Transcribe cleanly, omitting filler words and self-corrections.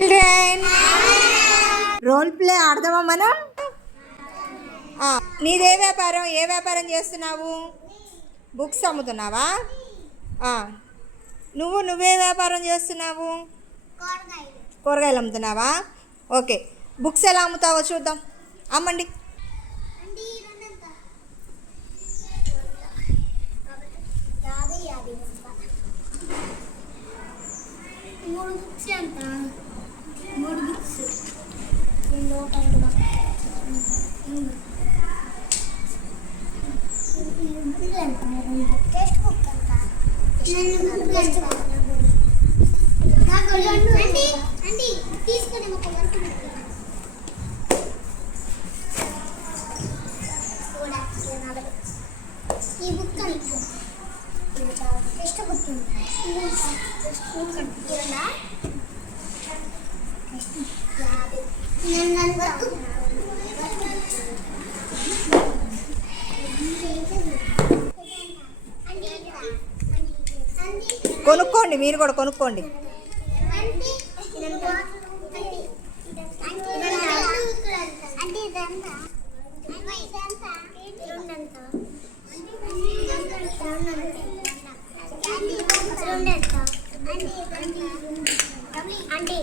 Children role play ఆడదామా మనం? నీదే వ్యాపారం? ఏ వ్యాపారం చేస్తున్నావు? బుక్స్ అమ్ముతున్నావా? నువ్వే వ్యాపారం చేస్తున్నావు? కూరగాయలు అమ్ముతున్నావా? ఓకే, బుక్స్ ఎలా అమ్ముతావో చూద్దాం. అమ్మండి. మూడు బుక్స్ టెక్స్ట్ బుక్ అండి తీసుకుని ఒక వర్క్ ఈ బుక్ అని టెక్స్ట్ బుక్ కొనుక్కోండి, మీరు కూడా కొనుక్కోండి. అంటే